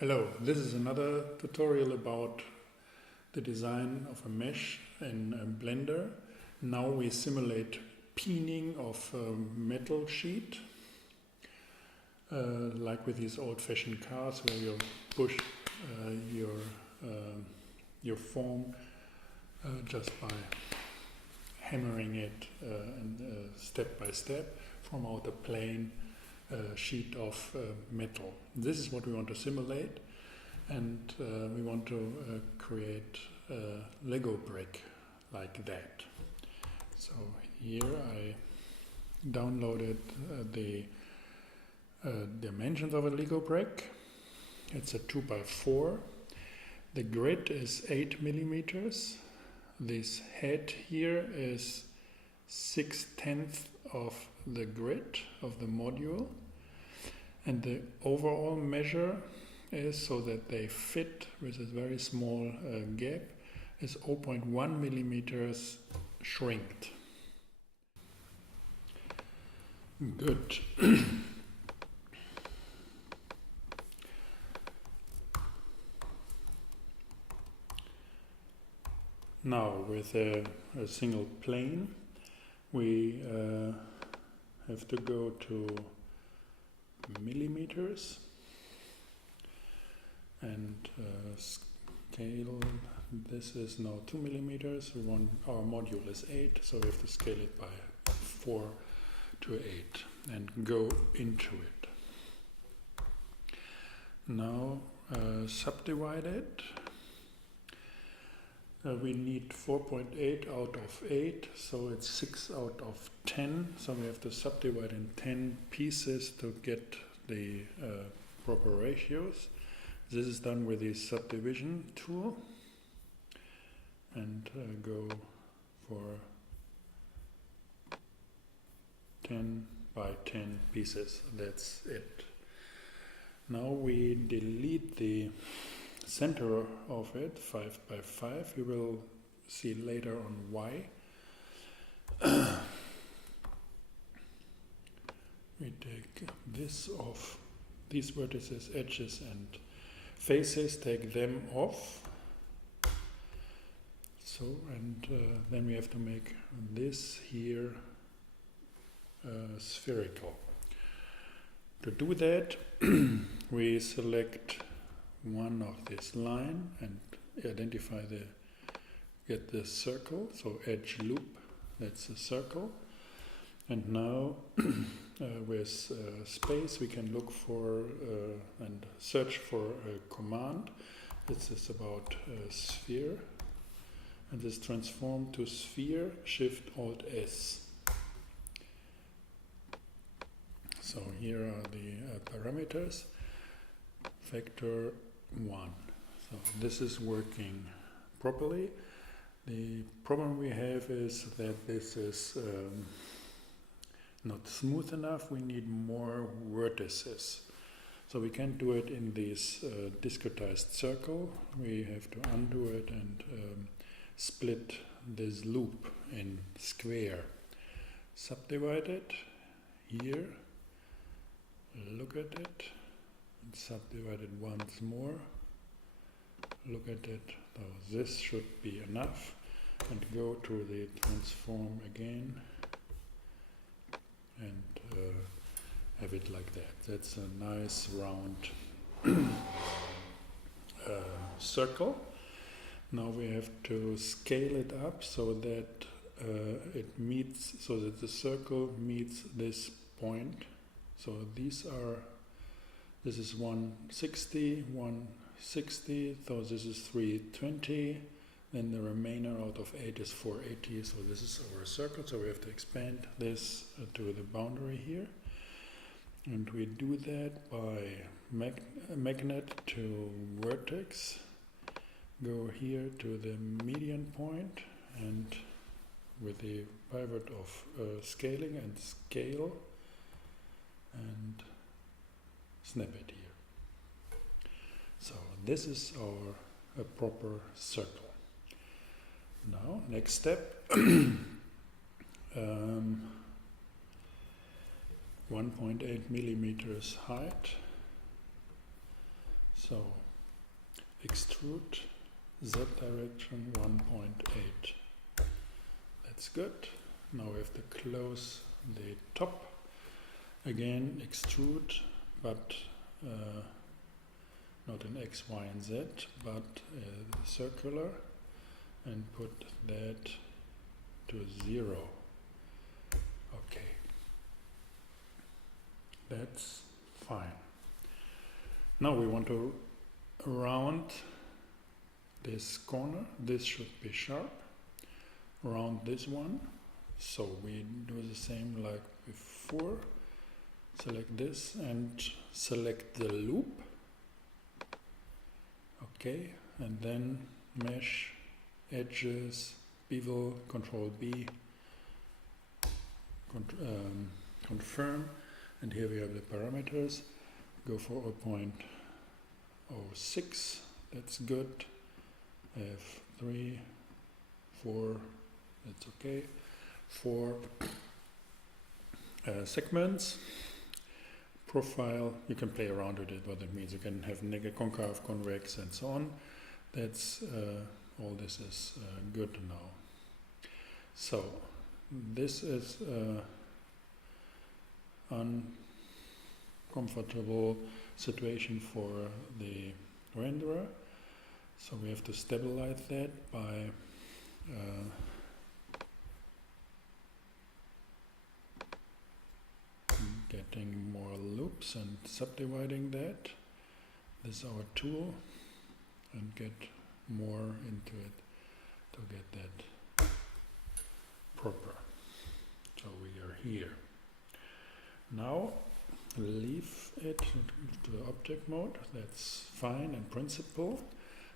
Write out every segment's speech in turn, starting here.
Hello, this is another tutorial about the design of a mesh in a Blender. Now we simulate peening of a metal sheet, like with these old-fashioned cars where you push your form just by hammering it step by step from out a plane sheet of metal. This is what we want to simulate, and we want to create a Lego brick like that. So here I downloaded the dimensions of a Lego brick. It's a 2x4. The grid is 8 millimeters. This head here is 6/10 of the grid of the module, and the overall measure is, so that they fit with a very small gap, is 0.1 millimeters shrinked. Good. Now with a single plane we have to go to millimeters and scale. This is now 2 millimeters. We want, our module is 8, so we have to scale it by 4 to 8 and go into it. Now subdivide it. We need 4.8 out of 8, so it's 6 out of 10. So we have to subdivide in 10 pieces to get the proper ratios. This is done with the subdivision tool, and go for 10 by 10 pieces. That's it. Now we delete the center of it, 5 by 5. You will see later on why. We take this off, these vertices, edges and faces, take them off. So, and then we have to make this here spherical. To do that, we select one of this line and identify get the circle, so edge loop, that's a circle. And now with space we can look for and search for a command. This is about sphere, and this transform to sphere, Shift Alt S. So here are the parameters. Vector 1. So this is working properly. The problem we have is that this is not smooth enough. We need more vertices. So we can't do it in this discretized circle. We have to undo it and split this loop in square. Subdivide it here. Look at it. And subdivide it once more. Look at it. So this should be enough. And go to the transform again and have it like that. That's a nice round circle. Now we have to scale it up so that it meets, so that the circle meets this point. So these are, this is 160, 160, so this is 320, then the remainder out of 8 is 480, so this is our circle, so we have to expand this to the boundary here. And we do that by magnet to vertex, go here to the median point, and with the pivot of scaling and scale, and snap it here. So this is our proper circle. Now next step, 1.8 millimeters height. So So extrude Z direction 1.8. That's good. Now we have to close the top. Again, extrude, but not in X, Y, and Z, but circular, and put that to 0. Okay. That's fine. Now we want to round this corner. This should be sharp. Round this one. So we do the same like before. Select this and select the loop. Okay, and then mesh, edges, bevel, Control B, confirm, and here we have the parameters. Go for 0.06, that's good. I have 3, 4, that's okay. 4 segments. Profile, you can play around with it, what that means. You can have concave, convex, and so on. That's all this is good now. So this is uncomfortable situation for the renderer. So we have to stabilize that by getting more loops and subdividing that. This is our tool, and get more into it to get that proper. So we are here. Now leave it to the object mode. That's fine in principle.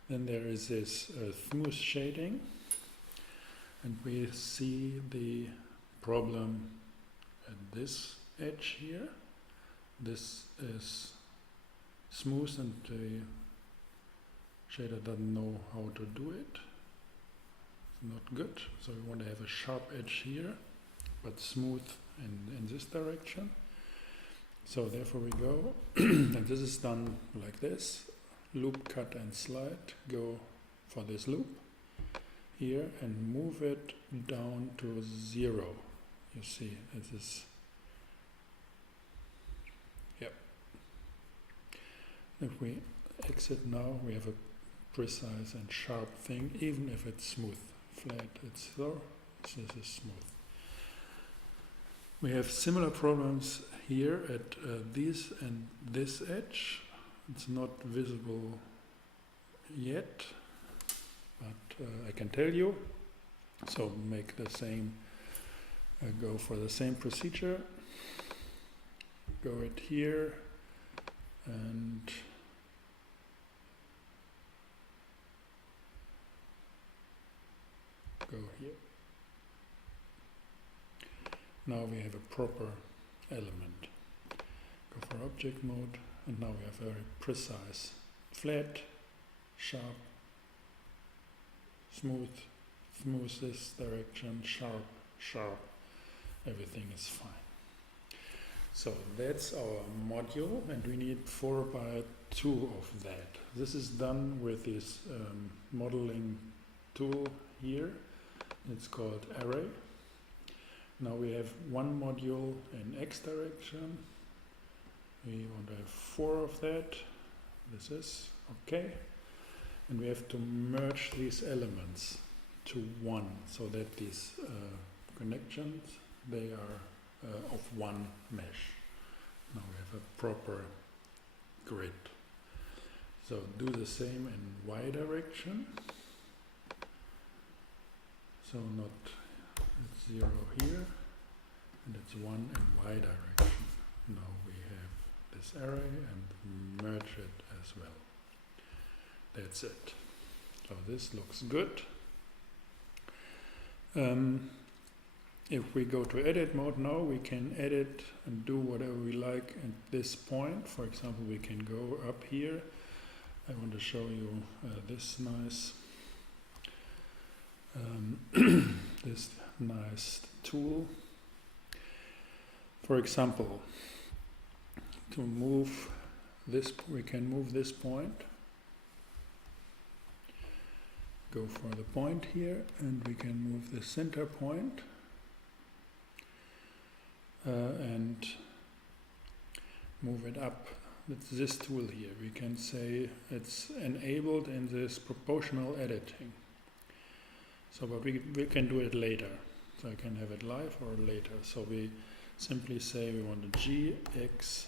Then there is this smooth shading, and we see the problem at this edge here. This is smooth and the shader doesn't know how to do it. It's not good. So we want to have a sharp edge here, but smooth in this direction. So therefore we go, and this is done like this. Loop, cut and slide. Go for this loop here and move it down to 0. You see, it is. Yep. If we exit now, we have a precise and sharp thing, even if it's smooth. Flat, it's so. This is smooth. We have similar problems here at this and this edge. It's not visible yet, but I can tell you. So make the same, go for the same procedure. Go it here and go here. Now we have a proper element. Go for object mode, and now we have very precise, flat, sharp, smooth, smooth this direction, sharp, sharp, everything is fine. So that's our module, and we need 4x2 of that. This is done with this modeling tool here. It's called array. Now we have one module in X direction. We want to have 4 of that. This is okay. And we have to merge these elements to 1 so that these connections, they are of one mesh. Now we have a proper grid. So do the same in Y direction. So not it's 0 here, and it's 1 in Y direction. Now we have this array and merge it as well. That's it. So this looks good. If we go to edit mode now, we can edit and do whatever we like at this point. For example, we can go up here. I want to show you this nice this nice tool. For example, to move this, we can move this point go for the point here, and we can move the center point and move it up. It's this tool here. We can say it's enabled in this proportional editing. So, but we can do it later. So I can have it live or later. So we simply say we want a G, X,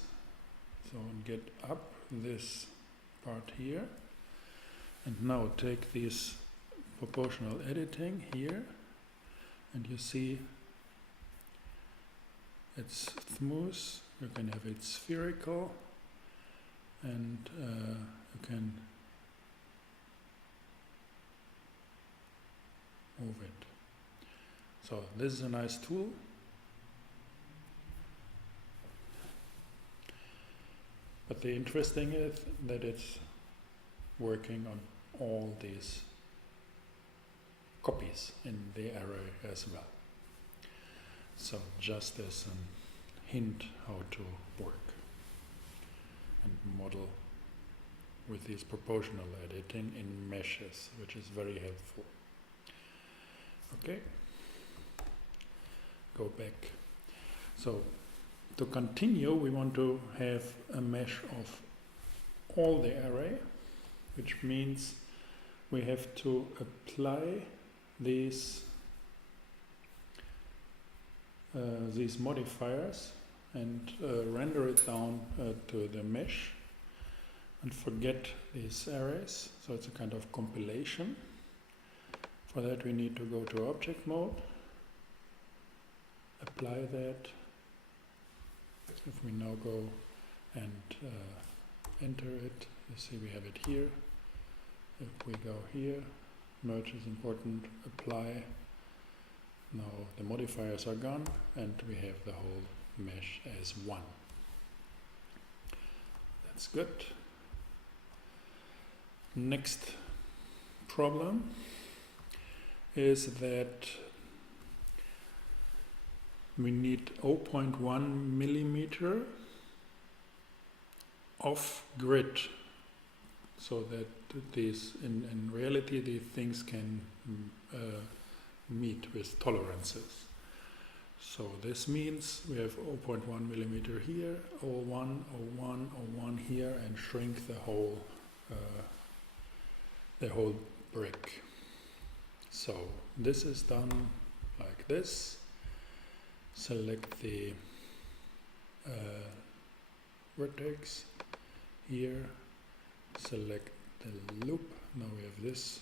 so get up this part here. And now take this proportional editing here, and you see it's smooth. You can have it spherical, and you can move it. So this is a nice tool. But the interesting is that it's working on all these copies in the array as well. So just as a hint how to work and model with this proportional editing in meshes, which is very helpful. Okay, go back. So to continue, we want to have a mesh of all the array, which means we have to apply these modifiers and render it down to the mesh and forget these arrays. So it's a kind of compilation. For that we need to go to object mode, apply that. If we now go and enter it, you see we have it here. If we go here, merge is important, apply. Now the modifiers are gone and we have the whole mesh as one. That's good. Next problem is that we need 0.1 millimeter off grid, so that these, in reality, these things can meet with tolerances. So this means we have 0.1 millimeter here, 0.1, 0.1, 0.1 here, and shrink the whole brick. So this is done like this. Select the vertex here, select the loop. Now we have this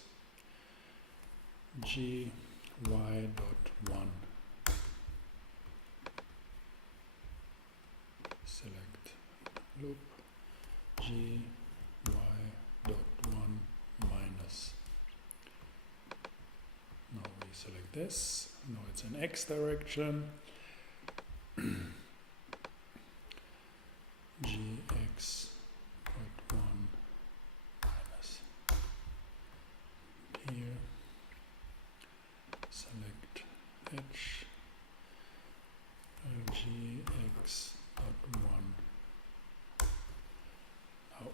G y dot 1. Select loop G y dot 1 minus. Now we select this. Now it's in X direction. Gx dot 1 minus here, select h, gx dot 1. Now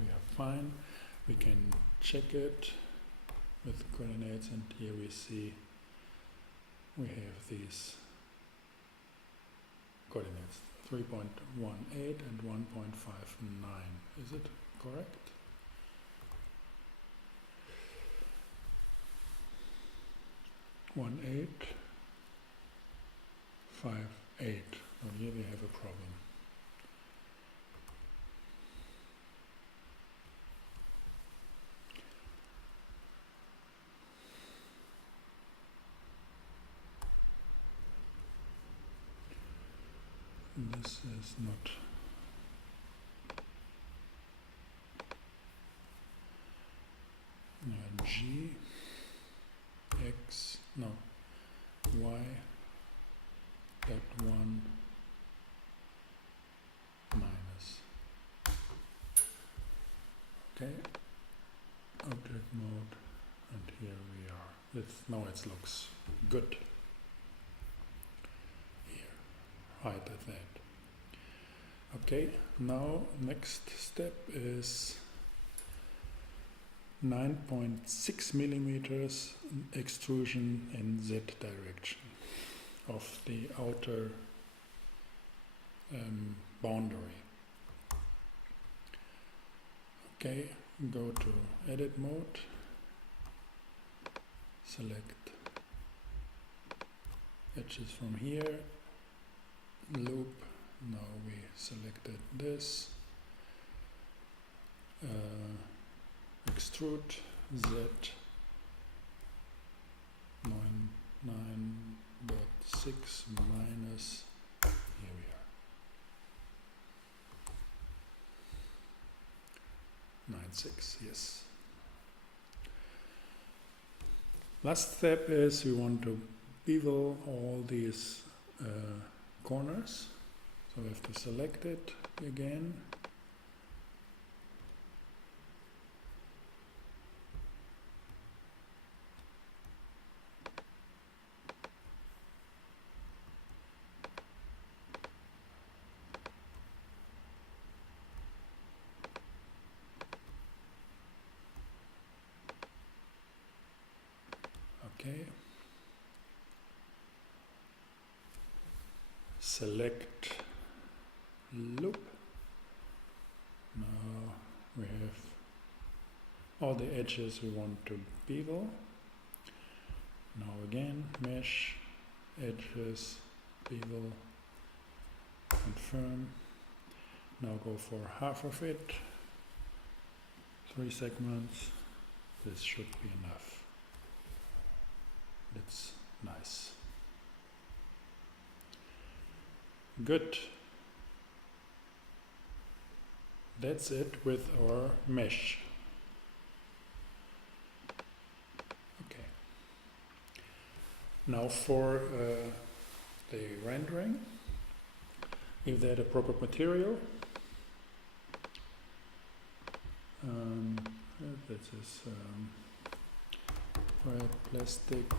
we are fine. We can check it with coordinates, and here we see we have these coordinates 3.18 and 1.59. Is it correct? One 8, 5, 8. Oh, here we have a problem. This is not G, X, no, Y dot 1 minus. Okay, object mode, and here we are. Now it looks good. Right at that. Okay, now next step is 9.6 millimeters extrusion in Z direction of the outer boundary. Okay, go to edit mode, select edges from here, loop, now we selected this, extrude Z 9.6 minus, here we are, 9.6, yes. Last step is we want to bevel all these corners, so we have to select it again. Okay. Select loop. Now we have all the edges we want to bevel. Now again, mesh, edges, bevel, confirm. Now go for half of it, 3 segments. This should be enough. That's nice. Good. That's it with our mesh. Okay. Now for the rendering, if they had a proper material, this is white plastic.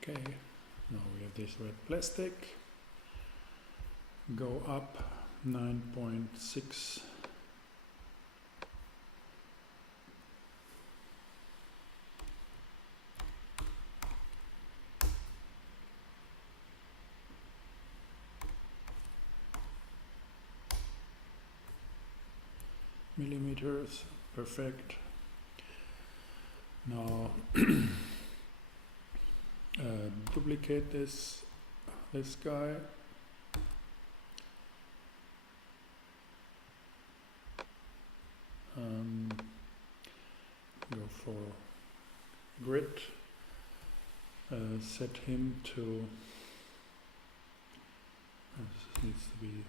Okay, now we have this red plastic. Go up 9.6 millimeters, perfect. Now duplicate this guy. Go for grid. Set him to. This needs to be.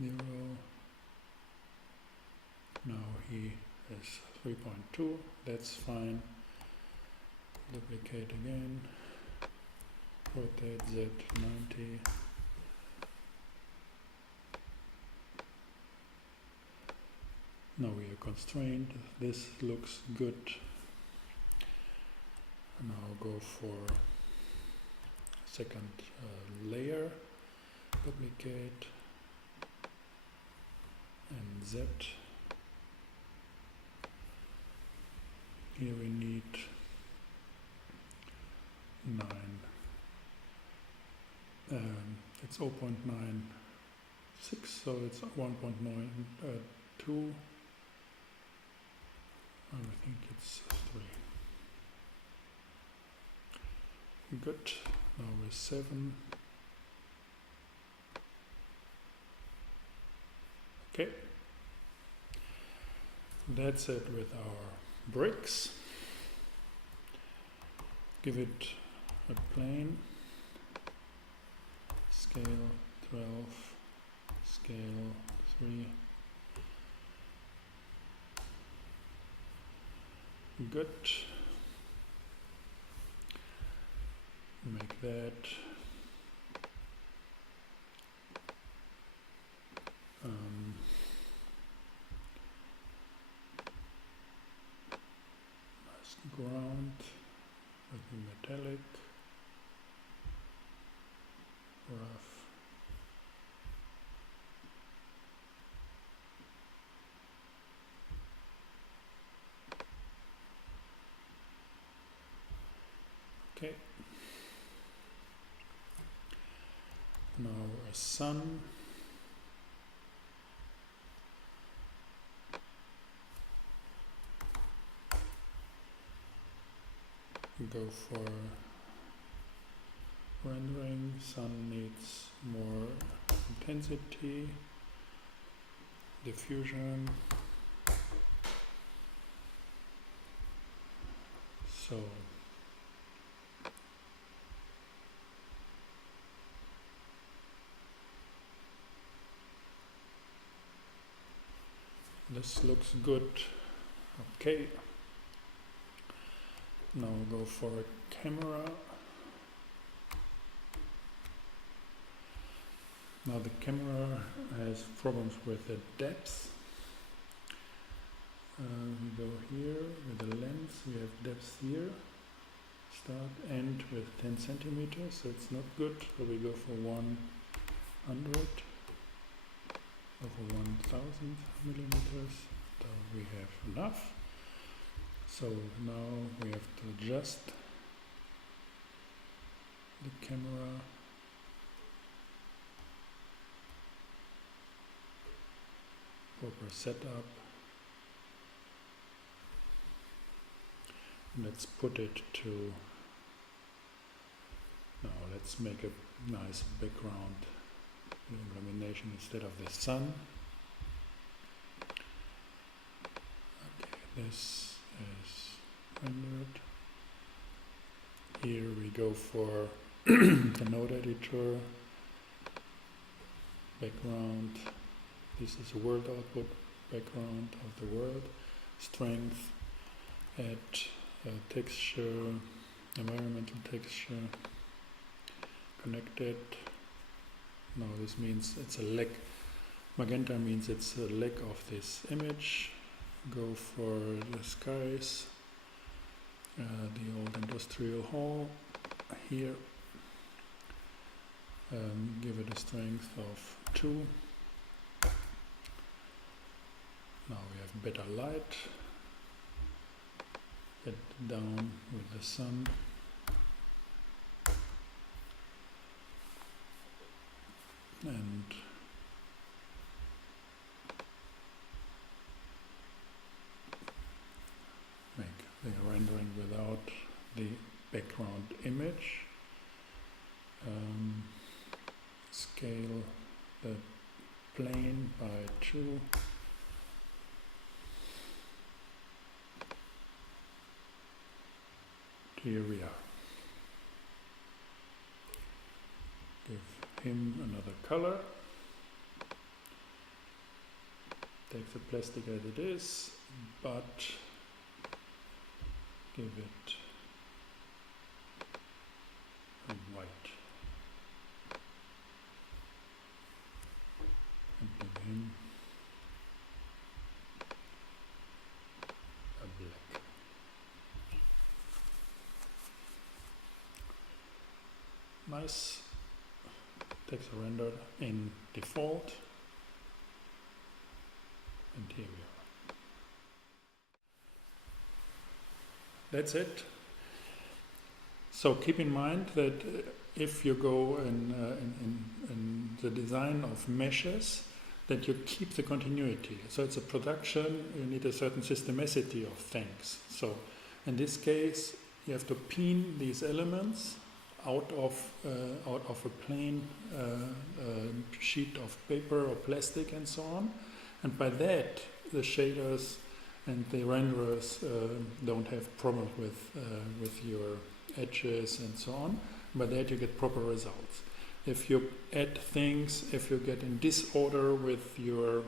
Zero. Now he is 3.2, that's fine. Duplicate again. Rotate Z 90. Now we are constrained. This looks good. Now go for second layer. Duplicate. And Z. Here we need 9. It's 0.96, so it's 1.92. I think it's 3. Good. Now we're 7. Okay. That's it with our bricks. Give it a plane. Scale 12. Scale 3. Good. Make that now a sun. Go for rendering. Sun needs more intensity, diffusion. So this looks good. Okay. Now go for a camera. Now the camera has problems with the depth. We go here with the lens, we have depth here, start, end with 10 centimeters, so it's not good, so we go for 100 over 1000 millimeters, so we have enough. So now we have to adjust the camera. Proper setup. Let's put it to, now let's make a nice background illumination instead of the sun. Okay, this is rendered. Here we go for the node editor, background. This is a world output, background of the world, strength, add texture, environmental texture, connected. Now this means it's a leg. Magenta means it's a leg of this image. Go for the skies, the old industrial hall here. Give it a strength of 2. Now we have better light. Get down with the sun. And make the rendering without the background image. Scale the plane by 2. Here we are. Give him another color. Take the plastic as it is, but give it a white. And give him a black. Nice. Text are rendered in default. And here we are. That's it. So keep in mind that if you go in the design of meshes, that you keep the continuity. So it's a production, you need a certain systemicity of things. So in this case, you have to peen these elements out of a plain sheet of paper or plastic and so on. And by that, the shaders and the renderers don't have problems with your edges and so on. By that, you get proper results. If you add things, if you get in disorder with your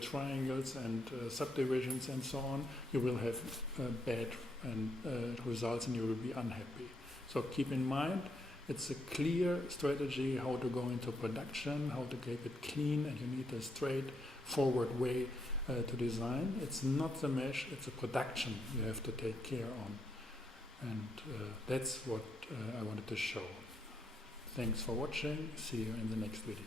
triangles and subdivisions and so on, you will have bad results and you will be unhappy. So keep in mind, it's a clear strategy how to go into production, how to keep it clean, and you need a straightforward way to design. It's not the mesh, it's a production you have to take care on. And that's what I wanted to show. Thanks for watching. See you in the next video.